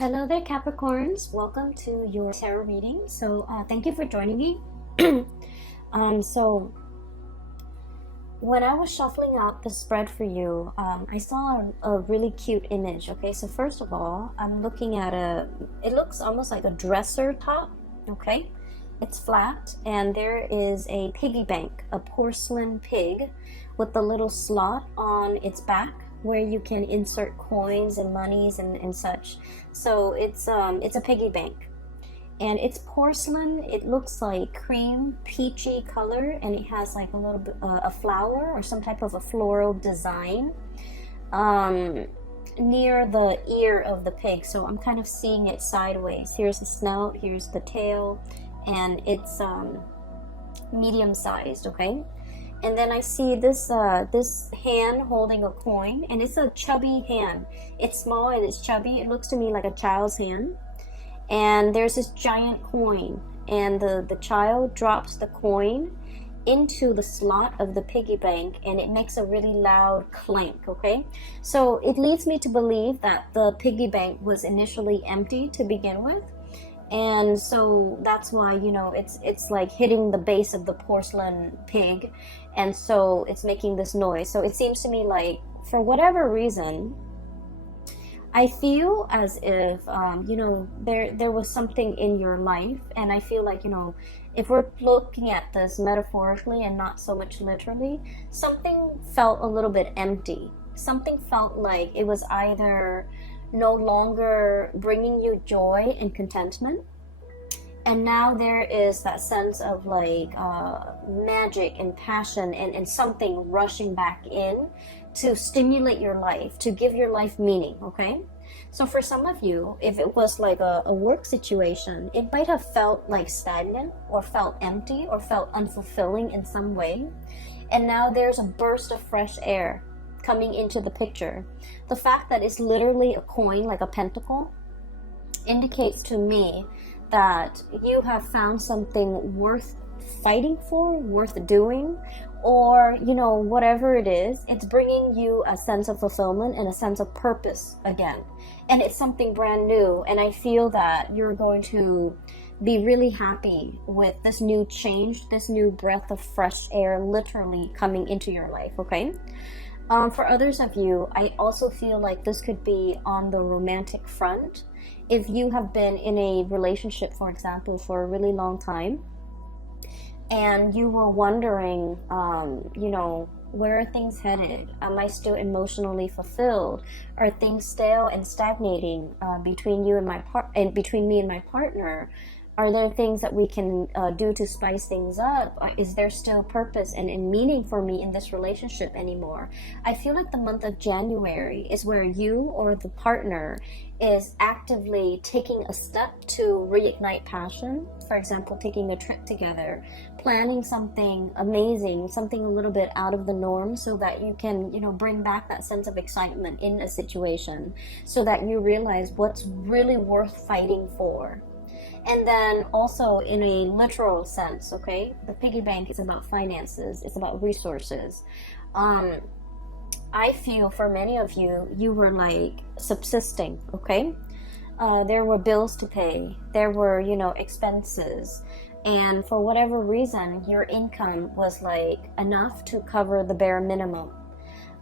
Hello there, Capricorns. Welcome to your tarot reading. Thank you for joining me. So when I was shuffling out the spread for you, I saw a really cute image. Okay, so first of all, I'm looking at it looks almost like a dresser top. Okay, it's flat, and there is a piggy bank, a porcelain pig with the little slot on its back where you can insert coins and monies and such. So it's a piggy bank, and it's porcelain. It looks like cream peachy color, and it has like a little bit a flower or some type of a floral design near the ear of the pig. So I'm kind of seeing it sideways. Here's the snout, here's the tail, and it's medium sized. Okay, and then I see this hand holding a coin, and it's a chubby hand. It's small and it's chubby. It looks to me like a child's hand. And there's this giant coin, and the child drops the coin into the slot of the piggy bank, and it makes a really loud clank. Okay, so it leads me to believe that the piggy bank was initially empty to begin with. And so that's why, it's like hitting the base of the porcelain pig, and so it's making this noise. So it seems to me like, for whatever reason, I feel as if there was something in your life, and I feel like, if we're looking at this metaphorically and not so much literally, something felt a little bit empty. Something felt like it was either no longer bringing you joy and contentment, and now there is that sense of like magic and passion and something rushing back in to stimulate your life, to give your life meaning. Okay, so for some of you, if it was like a work situation, it might have felt like stagnant or felt empty or felt unfulfilling in some way, and now there's a burst of fresh air coming into the picture. The fact that it's literally a coin, like a pentacle, indicates to me that you have found something worth fighting for, worth doing, or whatever it is. It's bringing you a sense of fulfillment and a sense of purpose again, and it's something brand new. And I feel that you're going to be really happy with this new change, this new breath of fresh air literally coming into your life. Okay, for others of you, I also feel like this could be on the romantic front. If you have been in a relationship, for example, for a really long time, and you were wondering, where are things headed? Am I still emotionally fulfilled? Are things stale and stagnating between you and between me and my partner? Are there things that we can do to spice things up? Is there still purpose and meaning for me in this relationship anymore? I feel like the month of January is where you or the partner is actively taking a step to reignite passion. For example, taking a trip together, planning something amazing, something a little bit out of the norm, so that you can, bring back that sense of excitement in a situation, so that you realize what's really worth fighting for. And then also in a literal sense, okay, the piggy bank is about finances, it's about resources. I feel for many of you, you were like subsisting. Okay, there were bills to pay, there were expenses, and for whatever reason your income was like enough to cover the bare minimum.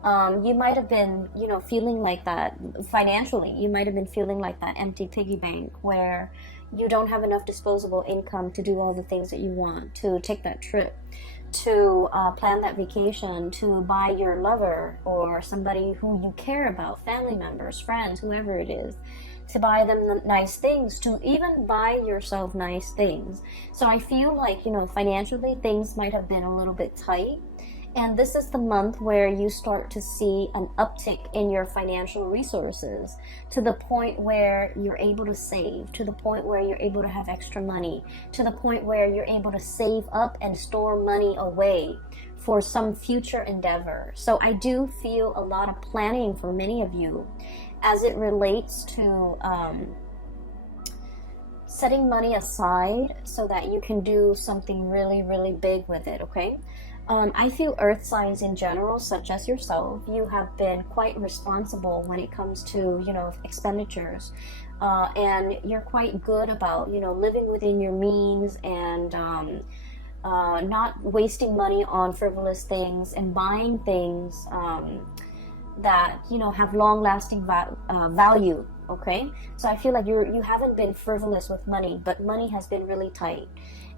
You might have been feeling like that financially. You might have been feeling like that empty piggy bank where you don't have enough disposable income to do all the things that you want, to take that trip, to plan that vacation, to buy your lover or somebody who you care about, family members, friends, whoever it is, to buy them nice things, to even buy yourself nice things. So I feel like, financially things might have been a little bit tight. And this is the month where you start to see an uptick in your financial resources, to the point where you're able to save, to the point where you're able to have extra money, to the point where you're able to save up and store money away for some future endeavor. So I do feel a lot of planning for many of you as it relates to setting money aside so that you can do something really, really big with it. Okay. I feel earth signs in general, such as yourself, you have been quite responsible when it comes to, expenditures. And you're quite good about, living within your means and not wasting money on frivolous things and buying things that, have long-lasting value. Okay, so I feel like you haven't been frivolous with money, but money has been really tight,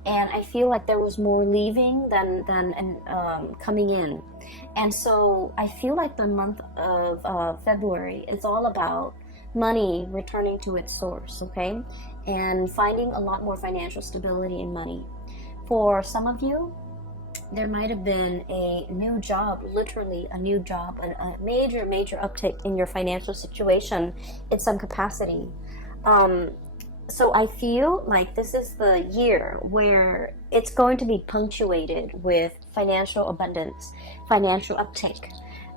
and I feel like there was more leaving than coming in, and so I feel like the month of February is all about money returning to its source. Okay, and finding a lot more financial stability in money. For some of you, there might have been a new job, literally a new job, a major uptick in your financial situation in some capacity. So I feel like this is the year where it's going to be punctuated with financial abundance, financial uptick,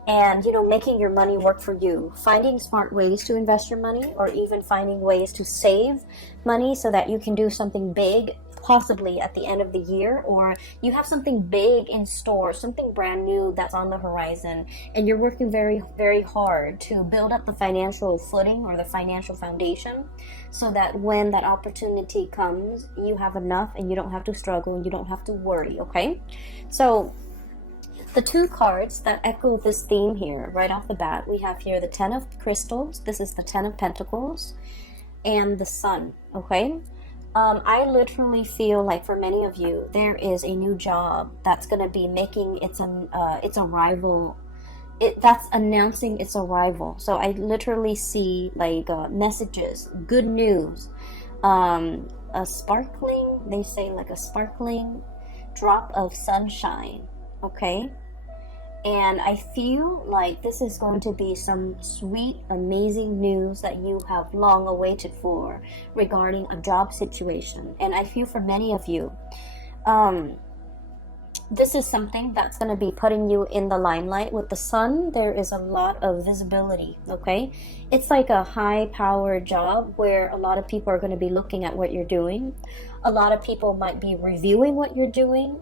and making your money work for you, finding smart ways to invest your money, or even finding ways to save money so that you can do something big, possibly at the end of the year, or you have something big in store, something brand new that's on the horizon, and you're working very, very hard to build up the financial footing or the financial foundation so that when that opportunity comes, you have enough and you don't have to struggle and you don't have to worry. Okay, so the two cards that echo this theme here right off the bat, we have here the 10 of crystals, this is the 10 of pentacles, and the sun. Okay, I literally feel like for many of you, there is a new job that's going to be making its arrival. That's announcing its arrival. So I literally see like messages, good news, a sparkling. They say like a sparkling drop of sunshine. Okay. And I feel like this is going to be some sweet, amazing news that you have long awaited for regarding a job situation. And I feel for many of you, this is something that's going to be putting you in the limelight. With the sun, there is a lot of visibility. Okay, it's like a high-powered job where a lot of people are going to be looking at what you're doing. A lot of people might be reviewing what you're doing.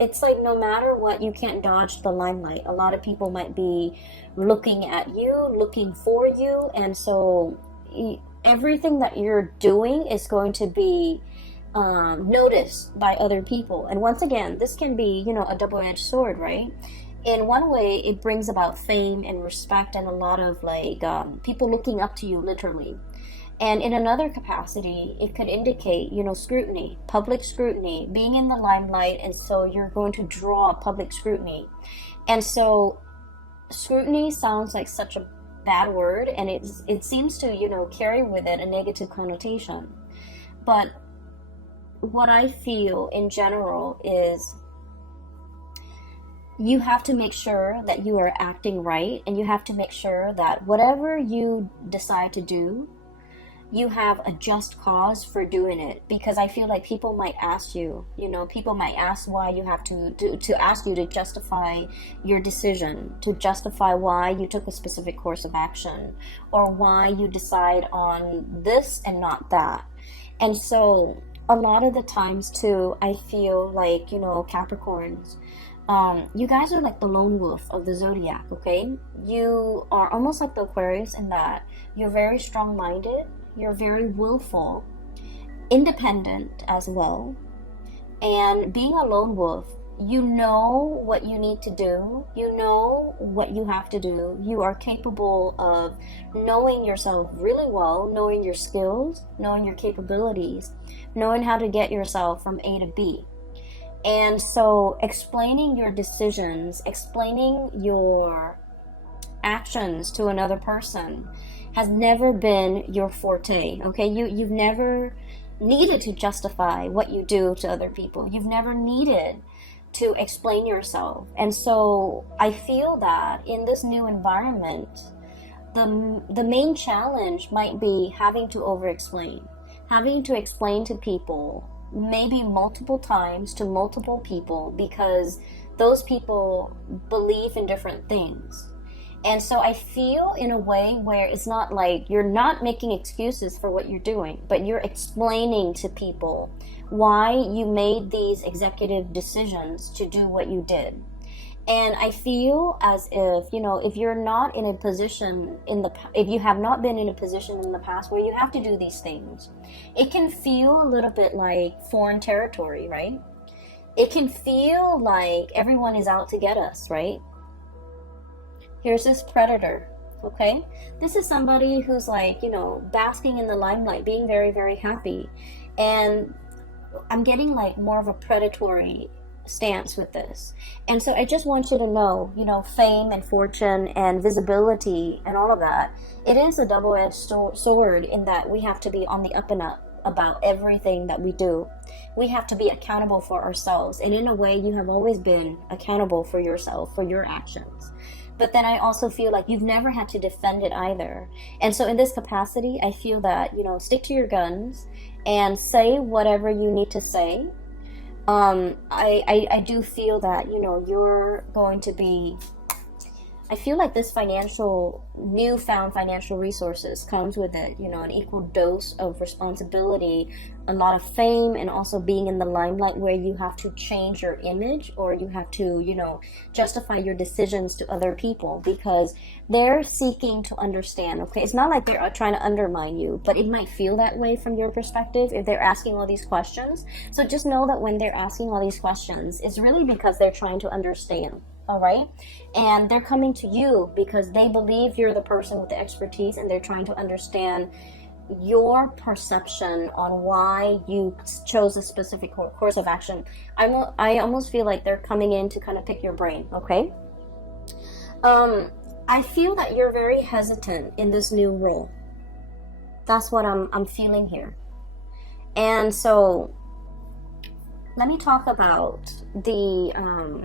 It's like no matter what, you can't dodge the limelight. A lot of people might be looking at you, looking for you, and so everything that you're doing is going to be noticed by other people. And once again, this can be, a double-edged sword, right? In one way, it brings about fame and respect and a lot of like people looking up to you, literally. And in another capacity, it could indicate, scrutiny, public scrutiny, being in the limelight, and so you're going to draw public scrutiny. And so scrutiny sounds like such a bad word, and it seems to, carry with it a negative connotation. But what I feel in general is you have to make sure that you are acting right, and you have to make sure that whatever you decide to do, you have a just cause for doing it. Because I feel like people might ask you, people might ask why you have to ask you to justify your decision, to justify why you took a specific course of action, or why you decide on this and not that. And so a lot of the times too, I feel like, Capricorns, you guys are like the lone wolf of the zodiac. Okay, you are almost like the Aquarius in that you're very strong-minded, you're very willful, independent as well, and being a lone wolf, you know what you need to do, you know what you have to do, you are capable of knowing yourself really well, knowing your skills, knowing your capabilities, knowing how to get yourself from A to B. And so explaining your decisions, explaining your actions to another person has never been your forte. Okay, you've never needed to justify what you do to other people. You've never needed to explain yourself. And so I feel that in this new environment, the main challenge might be having to over-explain, having to explain to people maybe multiple times to multiple people, because those people believe in different things. And so I feel in a way where it's not like you're not making excuses for what you're doing, but you're explaining to people why you made these executive decisions to do what you did. And I feel as if, you know, if you're not in a position if you have not been in a position in the past where you have to do these things, it can feel a little bit like foreign territory, right? It can feel like everyone is out to get us, right? Here's this predator, okay? This is somebody who's like, you know, basking in the limelight, being very, very happy. And I'm getting like more of a predatory stance with this. And so I just want you to know, you know, fame and fortune and visibility and all of that, it is a double-edged sword in that we have to be on the up and up about everything that we do. We have to be accountable for ourselves. And in a way, you have always been accountable for yourself, for your actions. But then I also feel like you've never had to defend it either. And so in this capacity, I feel that, you know, stick to your guns and say whatever you need to say. I do feel that, you know, you're going to be, I feel like this newfound financial resources comes with it, you know, an equal dose of responsibility, a lot of fame, and also being in the limelight where you have to change your image, or you have to, you know, justify your decisions to other people because they're seeking to understand, okay? It's not like they're trying to undermine you, but it might feel that way from your perspective if they're asking all these questions. So just know that when they're asking all these questions, it's really because they're trying to understand. All right, and they're coming to you because they believe you're the person with the expertise, and they're trying to understand your perception on why you chose a specific course of action. I almost feel like they're coming in to kind of pick your brain. Okay, I feel that you're very hesitant in this new role. That's what I'm feeling here. And so let me talk about the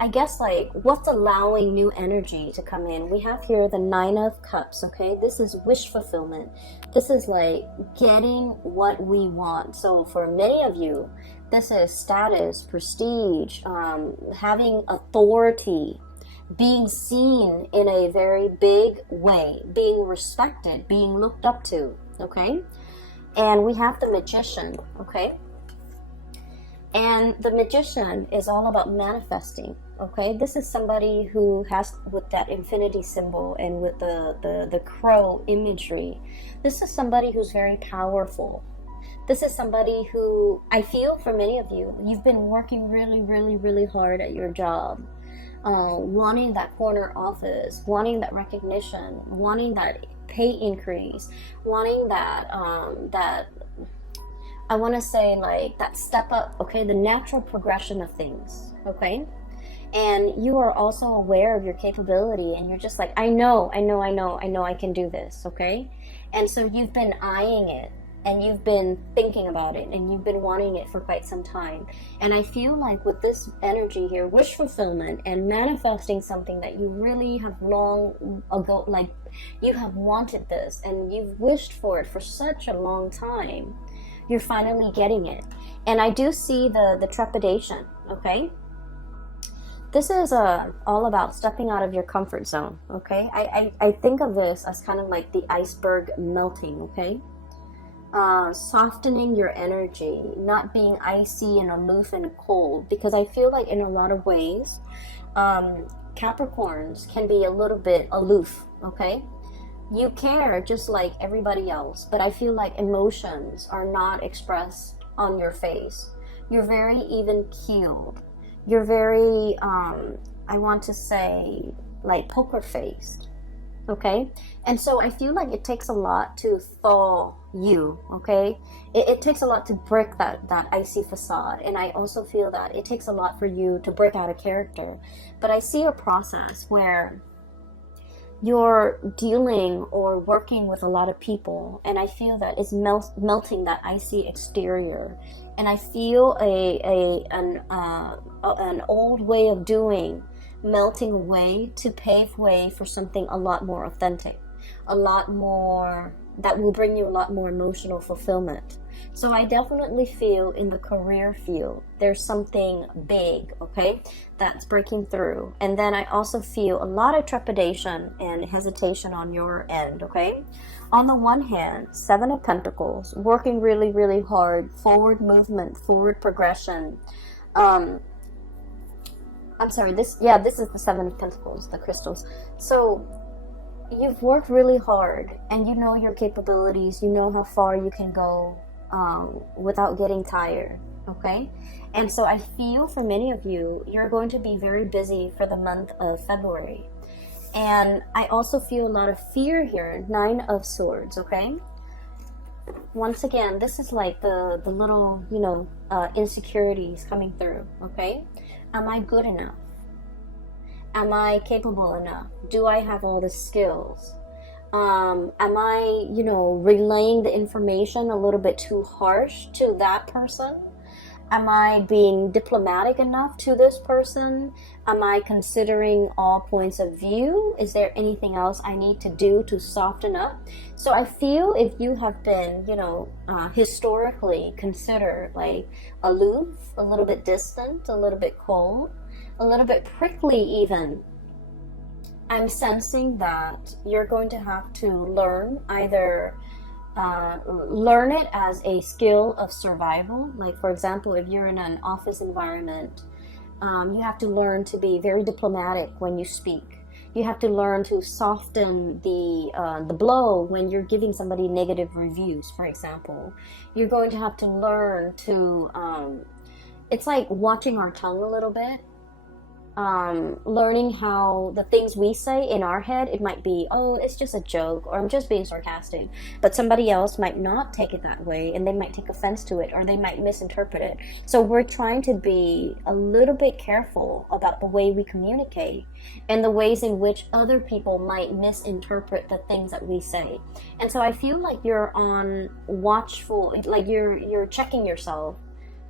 I guess like what's allowing new energy to come in. We have here the 9 of Cups, okay? This is wish fulfillment. This is like getting what we want. So for many of you, this is status, prestige, having authority, being seen in a very big way, being respected, being looked up to, okay? And we have the Magician, okay? And the Magician is all about manifesting. Okay, this is somebody who has, with that infinity symbol and with the crow imagery, this is somebody who's very powerful. This is somebody who, I feel for many of you, you've been working really, really, really hard at your job, wanting that corner office, wanting that recognition, wanting that pay increase, wanting that, I want to say like that step up, okay, the natural progression of things, okay? And you are also aware of your capability, and you're just like, I know I can do this, okay? And so you've been eyeing it, and you've been thinking about it, and you've been wanting it for quite some time. And I feel like with this energy here, wish fulfillment and manifesting something that you really have long ago, like you have wanted this and you've wished for it for such a long time, you're finally getting it. And I do see the trepidation, okay? This is all about stepping out of your comfort zone, okay? I think of this as kind of like the iceberg melting, okay? Softening your energy, not being icy and aloof and cold, because I feel like in a lot of ways, Capricorns can be a little bit aloof, okay? You care just like everybody else, but I feel like emotions are not expressed on your face. You're very even-keeled. You're very, I want to say, like poker-faced, okay? And so I feel like it takes a lot to thaw you, okay? It takes a lot to break that icy facade. And I also feel that it takes a lot for you to break out a character. But I see a process where you're dealing or working with a lot of people, and I feel that it's melting that icy exterior. And I feel an old way of doing melting away to pave way for something a lot more authentic, a lot more that will bring you a lot more emotional fulfillment. So I definitely feel in the career field, there's something big, okay, that's breaking through. And then I also feel a lot of trepidation and hesitation on your end, okay? On the one hand, Seven of Pentacles, working really, really hard, forward movement, forward progression. I'm sorry, this is the Seven of Pentacles, the crystals. So you've worked really hard and you know your capabilities, you know how far you can go without getting tired, okay? And so I feel for many of you, you're going to be very busy for the month of February. And I also feel a lot of fear here, Nine of Swords, okay? Once again, this is like the little, insecurities coming through, okay? Am I good enough? Am I capable enough? Do I have all the skills? Am I, relaying the information a little bit too harsh to that person? Am I being diplomatic enough to this person? Am I considering all points of view? Is there anything else I need to do to soften up? So I feel if you have been, historically considered like aloof, a little bit distant, a little bit cold, a little bit prickly even, I'm sensing that you're going to have to learn either learn it as a skill of survival. Like, for example, if you're in an office environment, you have to learn to be very diplomatic when you speak. You have to learn to soften the blow when you're giving somebody negative reviews, for example. You're going to have to learn to, it's like watching our tongue a little bit. Learning how the things we say in our head, it might be, oh, it's just a joke, or I'm just being sarcastic, but somebody else might not take it that way, and they might take offense to it, or they might misinterpret it. So we're trying to be a little bit careful about the way we communicate and the ways in which other people might misinterpret the things that we say. And so I feel like you're on watchful, like you're checking yourself.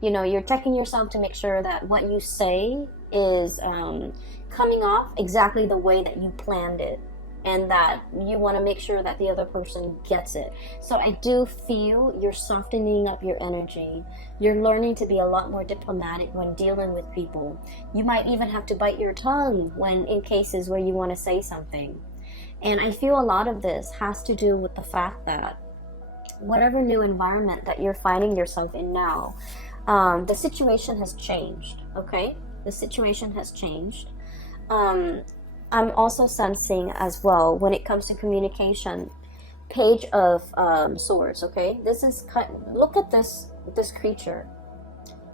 You're checking yourself to make sure that what you say is coming off exactly the way that you planned it, and that you want to make sure that the other person gets it. So I do feel you're softening up your energy. You're learning to be a lot more diplomatic when dealing with people. You might even have to bite your tongue when in cases where you want to say something. And I feel a lot of this has to do with the fact that whatever new environment that you're finding yourself in now, the situation has changed, okay? The situation has changed. I'm also sensing as well, when it comes to communication, Page of Swords, okay? Look at this creature.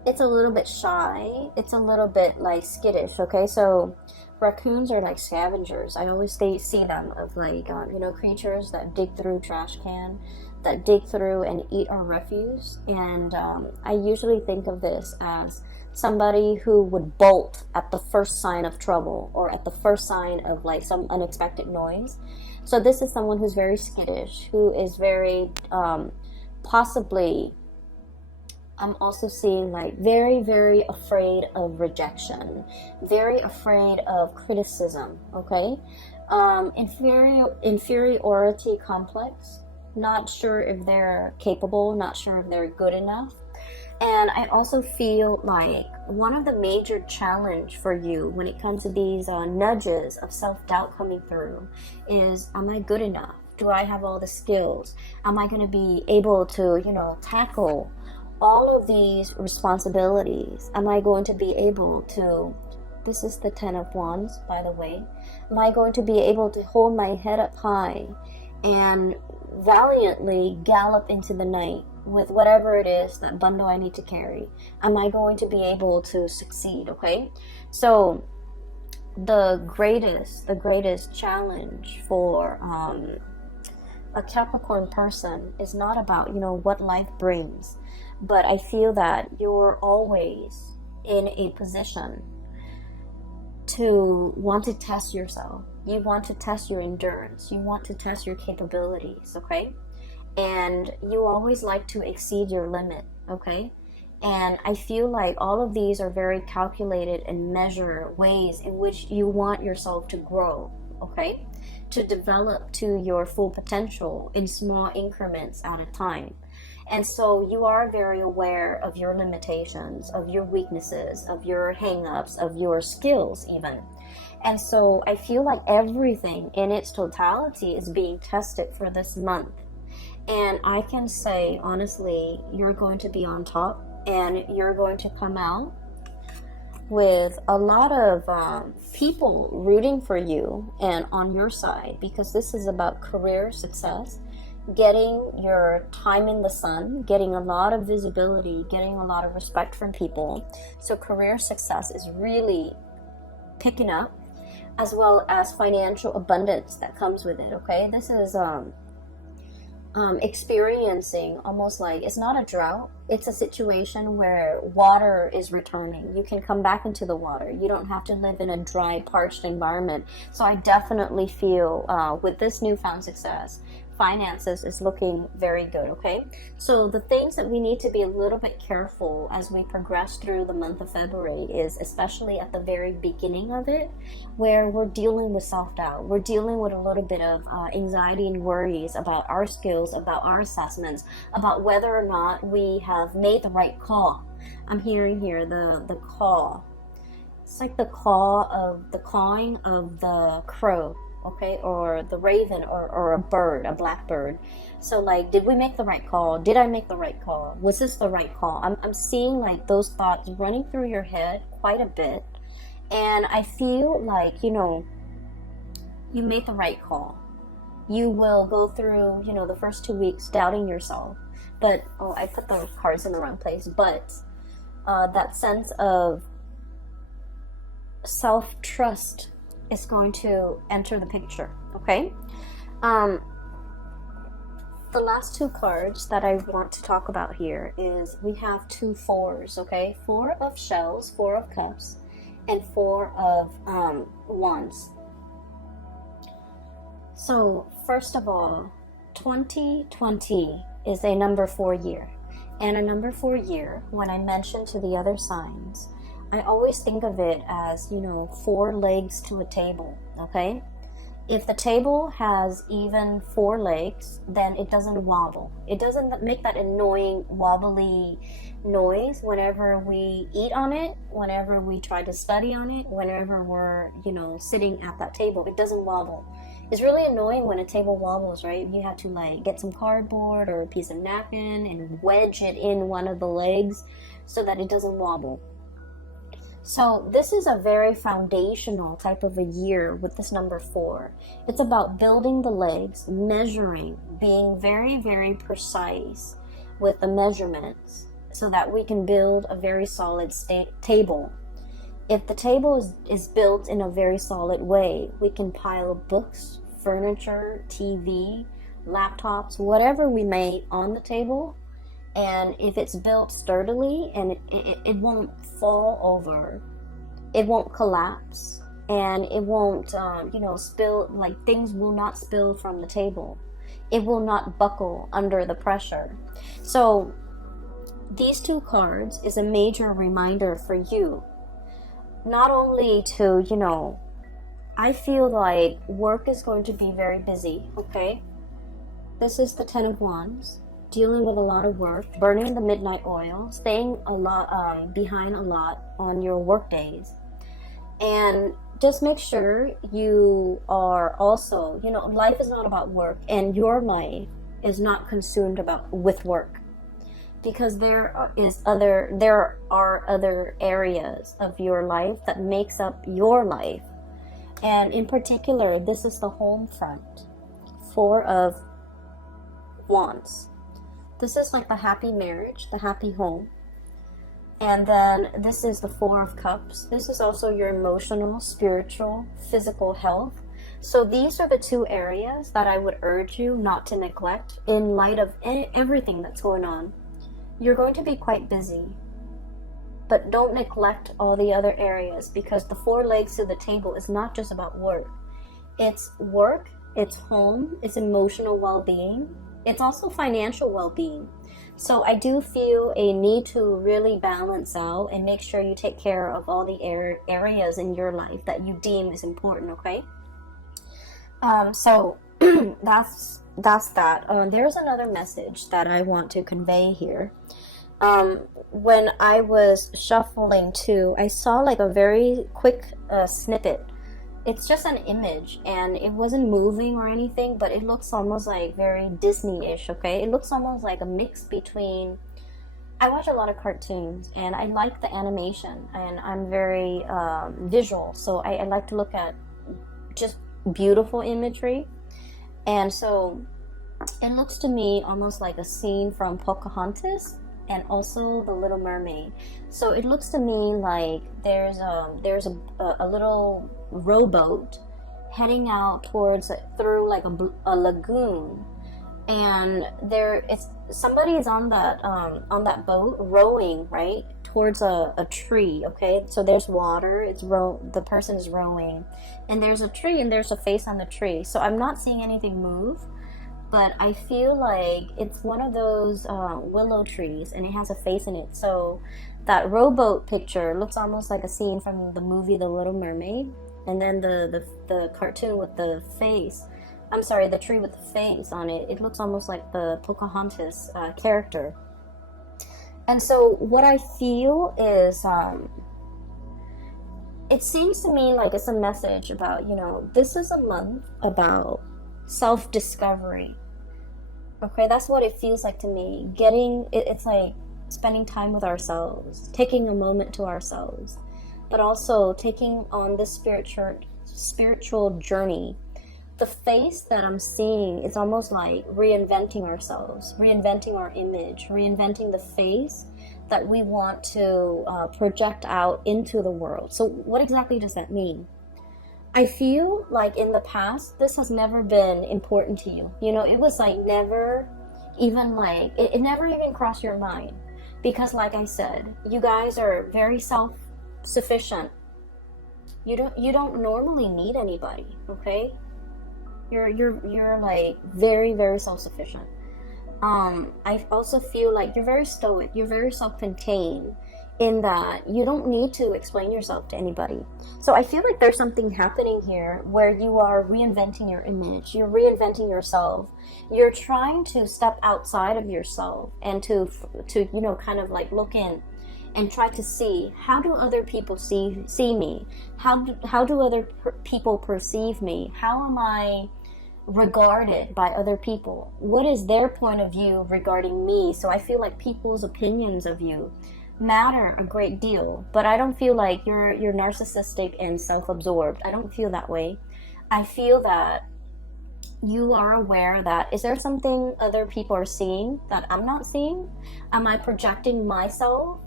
It's a little bit shy. It's a little bit like skittish, okay? So raccoons are like scavengers. I always see them of like, creatures that dig through trash can, that dig through and eat our refuse. And I usually think of this as somebody who would bolt at the first sign of trouble or at the first sign of like some unexpected noise. So this is someone who's very skittish, who is very possibly, I'm also seeing like very, very afraid of rejection, very afraid of criticism, okay? Inferiority complex. Not sure if they're capable, not sure if they're good enough. And I also feel like one of the major challenge for you when it comes to these nudges of self-doubt coming through is, am I good enough? Do I have all the skills? Am I going to be able to, tackle all of these responsibilities? Am I going to be able to, this is the Ten of Wands, by the way. Am I going to be able to hold my head up high and valiantly gallop into the night with whatever it is, that bundle I need to carry? Am I going to be able to succeed, okay? So the greatest challenge for a Capricorn person is not about, what life brings, but I feel that you're always in a position to want to test yourself. You want to test your endurance. You want to test your capabilities, okay? And you always like to exceed your limit, okay? And I feel like all of these are very calculated and measured ways in which you want yourself to grow, okay? To develop to your full potential in small increments at a time. And so you are very aware of your limitations, of your weaknesses, of your hang-ups, of your skills even. And so I feel like everything in its totality is being tested for this month. And I can say, honestly, you're going to be on top, and you're going to come out with a lot of people rooting for you and on your side, because this is about career success, getting your time in the sun, getting a lot of visibility, getting a lot of respect from people. So career success is really picking up, as well as financial abundance that comes with it. Okay, this is experiencing almost like, it's not a drought, it's a situation where water is returning. You can come back into the water. You don't have to live in a dry, parched environment. So I definitely feel with this newfound success, finances is looking very good. Okay, so the things that we need to be a little bit careful as we progress through the month of February is especially at the very beginning of it, where we're dealing with self-doubt. We're dealing with a little bit of anxiety and worries about our skills, about our assessments, about whether or not we have made the right call. I'm hearing here the call. It's like the cawing of the crow, okay, or the raven, or a bird, a blackbird. So like, did we make the right call? Did I make the right call? Was this the right call? I'm seeing like those thoughts running through your head quite a bit. And I feel like, you know, you made the right call. You will go through, you know, the first 2 weeks doubting yourself. But, oh, I put the cards in the wrong place. But that sense of self-trust is going to enter the picture, okay? The last two cards that I want to talk about here is, we have 2 fours, okay? 4 of shells, 4 of cups, and 4 of wands. So first of all, 2020 is a number 4 year. And a number 4 year, when I mention to the other signs, I always think of it as, you know, 4 legs to a table, okay? If the table has even 4 legs, then it doesn't wobble. It doesn't make that annoying wobbly noise whenever we eat on it, whenever we try to study on it, whenever we're, you know, sitting at that table. It doesn't wobble. It's really annoying when a table wobbles, right? You have to like get some cardboard or a piece of napkin and wedge it in one of the legs so that it doesn't wobble. So this is a very foundational type of a year with this number 4. It's about building the legs, measuring, being very, very precise with the measurements so that we can build a very solid table. If the table is built in a very solid way, we can pile books, furniture, TV, laptops, whatever we may on the table. And if it's built sturdily, and it won't fall over, it won't collapse, and it won't, you know, spill, like things will not spill from the table. It will not buckle under the pressure. So these 2 cards is a major reminder for you, not only to, you know, I feel like work is going to be very busy, okay? This is the 10 of Wands. Dealing with a lot of work, burning the midnight oil, staying a lot behind a lot on your work days, and just make sure you are also, you know, life is not about work, and your life is not consumed with work, because there are other areas of your life that makes up your life, and in particular, this is the home front, 4 of Wands. This is like the happy marriage, the happy home. And then this is the 4 of Cups. This is also your emotional, spiritual, physical health. So these are the 2 areas that I would urge you not to neglect in light of everything that's going on. You're going to be quite busy, but don't neglect all the other areas, because the 4 legs to the table is not just about work. It's work, it's home, it's emotional well-being. It's also financial well-being. So I do feel a need to really balance out and make sure you take care of all the areas in your life that you deem is important, okay? So that's that. There's another message that I want to convey here. When I was shuffling too, I saw like a very quick snippet. It's just an image, and it wasn't moving or anything, but it looks almost like very Disney-ish, okay? It looks almost like a mix between... I watch a lot of cartoons, and I like the animation, and I'm very visual, so I like to look at just beautiful imagery. And so it looks to me almost like a scene from Pocahontas and also The Little Mermaid. So it looks to me like there's a little rowboat heading out towards through like a lagoon, and somebody is on that boat rowing right towards a tree. Okay, so there's water. The person is rowing, and there's a tree, and there's a face on the tree. So I'm not seeing anything move, but I feel like it's one of those willow trees, and it has a face in it. So that rowboat picture looks almost like a scene from the movie The Little Mermaid, and then the cartoon with the face. I'm sorry, the tree with the face on it. It looks almost like the Pocahontas character. And so what I feel is, it seems to me like it's a message about, this is a month about self-discovery. Okay, that's what it feels like to me. It's like spending time with ourselves, taking a moment to ourselves, but also taking on this spiritual journey. The face that I'm seeing is almost like reinventing ourselves, reinventing our image, reinventing the face that we want to project out into the world. So what exactly does that mean? I feel like in the past, this has never been important to you. It was like never even like, it never even crossed your mind. Because like I said, you guys are very self-sufficient. You don't normally need anybody, okay? You're like very, very self-sufficient. I also feel like you're very stoic. You're very self-contained in that you don't need to explain yourself to anybody. So I feel like there's something happening here where you are reinventing your image. You're reinventing yourself. You're trying to step outside of yourself and to kind of like look in and try to see, how do other people see me? How do other people perceive me? How am I regarded by other people? What is their point of view regarding me? So I feel like people's opinions of you matter a great deal, but I don't feel like you're narcissistic and self-absorbed. I don't feel that way. I feel that you are aware that, is there something other people are seeing that I'm not seeing? Am I projecting myself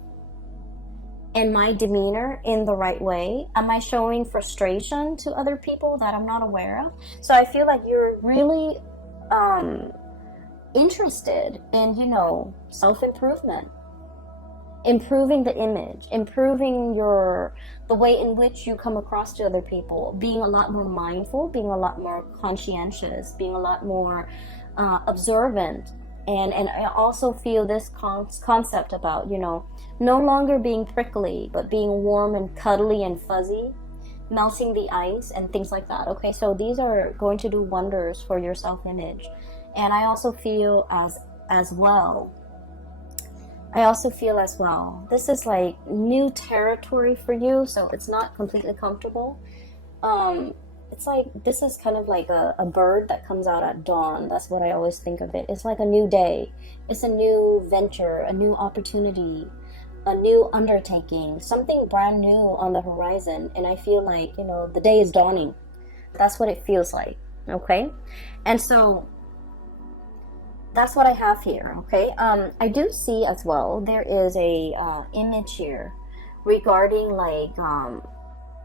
and my demeanor in the right way? Am I showing frustration to other people that I'm not aware of? So I feel like you're really interested in, self-improvement, improving the image, improving the way in which you come across to other people, being a lot more mindful, being a lot more conscientious, being a lot more observant. And I also feel this concept about, no longer being prickly, but being warm and cuddly and fuzzy, melting the ice and things like that. Okay, so these are going to do wonders for your self-image. And I also feel as well, this is like new territory for you, so it's not completely comfortable. It's like, this is kind of like a bird that comes out at dawn. That's what I always think of it. It's like a new day. It's a new venture, a new opportunity, a new undertaking, something brand new on the horizon. And I feel like, the day is dawning. That's what it feels like, okay? And so that's what I have here, okay? I do see as well, there is a image here regarding like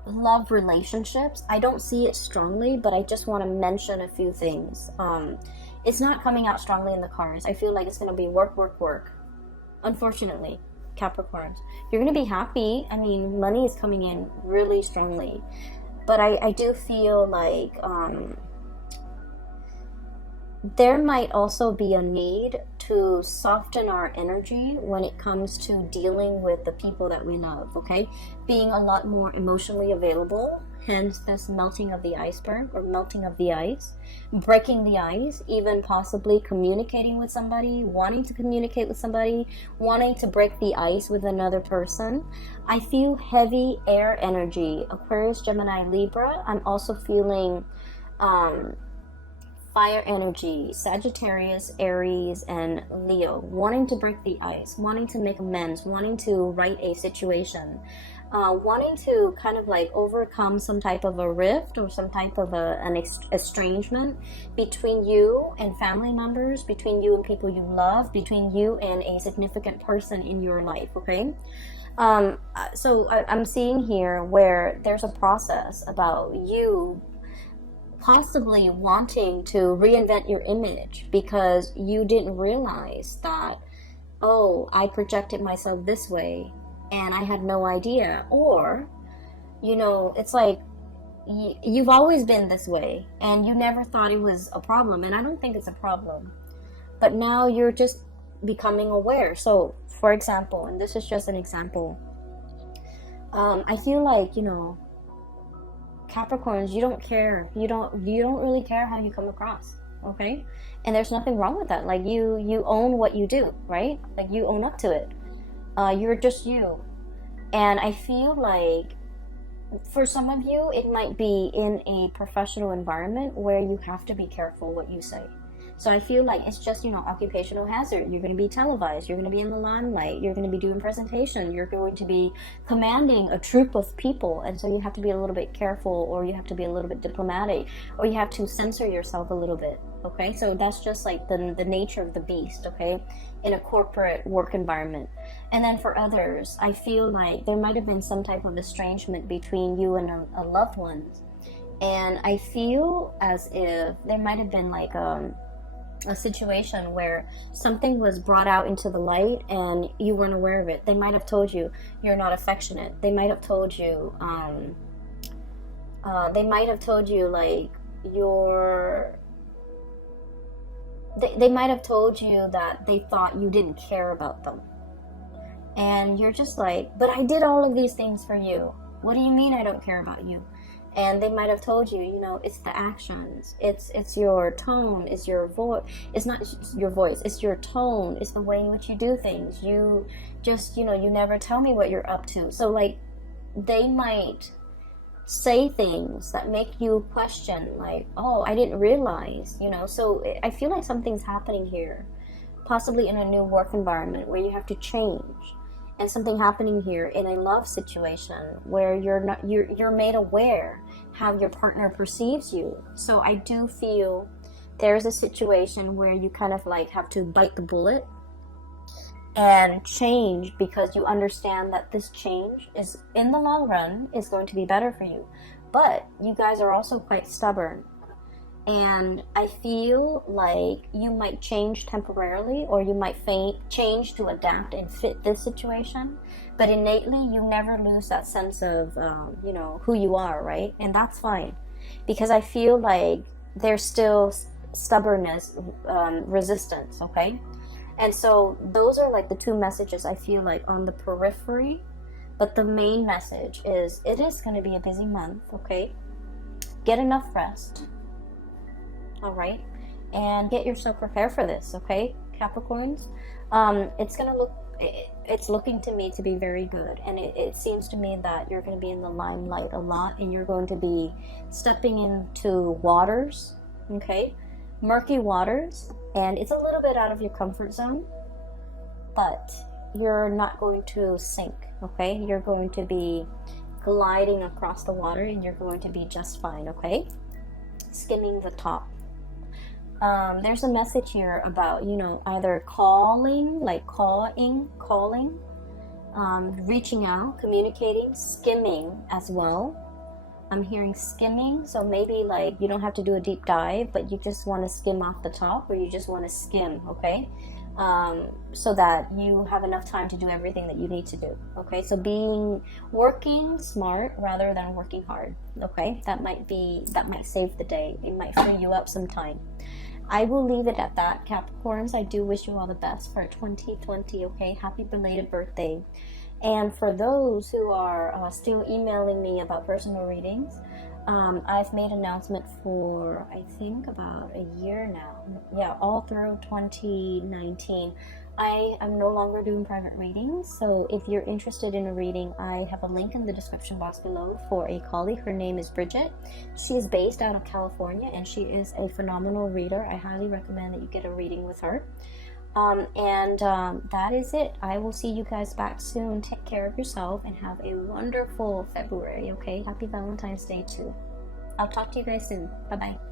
love relationships. I don't see it strongly, but I just want to mention a few things. It's not coming out strongly in the cards. I feel like it's going to be work, work, work. Unfortunately, Capricorns, you're going to be happy. I mean, money is coming in really strongly, but I do feel like there might also be a need to soften our energy when it comes to dealing with the people that we love, okay? Being a lot more emotionally available, hence this melting of the iceberg or melting of the ice, breaking the ice, even possibly communicating with somebody, wanting to communicate with somebody, wanting to break the ice with another person. I feel heavy air energy, Aquarius, Gemini, Libra. I'm also feeling fire energy, Sagittarius, Aries, and Leo, wanting to break the ice, wanting to make amends, wanting to right a situation, wanting to kind of like overcome some type of a rift or some type of an estrangement between you and family members, between you and people you love, between you and a significant person in your life, okay? So I'm seeing here where there's a process about you possibly wanting to reinvent your image because you didn't realize that, oh, I projected myself this way and I had no idea. Or, you know, it's like you've always been this way and you never thought it was a problem. And I don't think it's a problem, but now you're just becoming aware. So, for example, and this is just an example, I feel like, you know, Capricorns, you don't care. You don't really care how you come across, okay? And there's nothing wrong with that. Like you own what you do, right? Like you own up to it. You're just you. And I feel like for some of you, it might be in a professional environment where you have to be careful what you say. So I feel like it's just, you know, occupational hazard. You're going to be televised. You're going to be in the limelight. You're going to be doing presentation. You're going to be commanding a troop of people. And so you have to be a little bit careful, or you have to be a little bit diplomatic, or you have to censor yourself a little bit. Okay. So that's just like the nature of the beast. Okay. In a corporate work environment. And then for others, I feel like there might have been some type of estrangement between you and a loved one. And I feel as if there might have been like, a situation where something was brought out into the light and you weren't aware of it. They might have told you you're not affectionate. They might have told you like they might have told you that they thought you didn't care about them. And you're just like, but I did all of these things for you. What do you mean I don't care about you? And they might have told you, you know, it's the actions, it's your tone, it's your voice, it's not your voice, it's your tone, it's the way in which you do things. You just, you know, you never tell me what you're up to. So like, they might say things that make you question, like, oh, I didn't realize, you know. So I feel like something's happening here, possibly in a new work environment where you have to change. And something happening here in a love situation where you're made aware how your partner perceives you. So I do feel there's a situation where you kind of like have to bite the bullet and change, because you understand that this change is in the long run is going to be better for you. But you guys are also quite stubborn. And I feel like you might change temporarily, or you might change to adapt and fit this situation. But innately, you never lose that sense of, you know, who you are, right? And that's fine. Because I feel like there's still stubbornness, resistance, okay? And so those are like the two messages I feel like on the periphery. But the main message is, it is going to be a busy month, okay? Get enough rest. All right, and get yourself prepared for this, okay, Capricorns? It's looking to me to be very good, and it seems to me that you're going to be in the limelight a lot, and you're going to be stepping into waters, okay, murky waters, and it's a little bit out of your comfort zone, but you're not going to sink, okay? You're going to be gliding across the water, and you're going to be just fine, okay? Skimming the top. There's a message here about, you know, either calling, like calling, reaching out, communicating, skimming as well. I'm hearing skimming, so maybe like you don't have to do a deep dive, but you just want to skim off the top, or you just want to skim, okay? So that you have enough time to do everything that you need to do, okay? So working smart rather than working hard, okay? That might save the day. It might free you up some time. I will leave it at that, Capricorns. I do wish you all the best for 2020, okay? Happy belated birthday. And for those who are still emailing me about personal readings, I've made an announcement for, I think, about a year now. Yeah, all through 2019. I am no longer doing private readings, so if you're interested in a reading, I have a link in the description box below for a colleague. Her name is Bridget. She is based out of California, and she is a phenomenal reader. I highly recommend that you get a reading with her. That is it. I will see you guys back soon. Take care of yourself and have a wonderful February, okay? Happy Valentine's Day too. I'll talk to you guys soon. Bye-bye.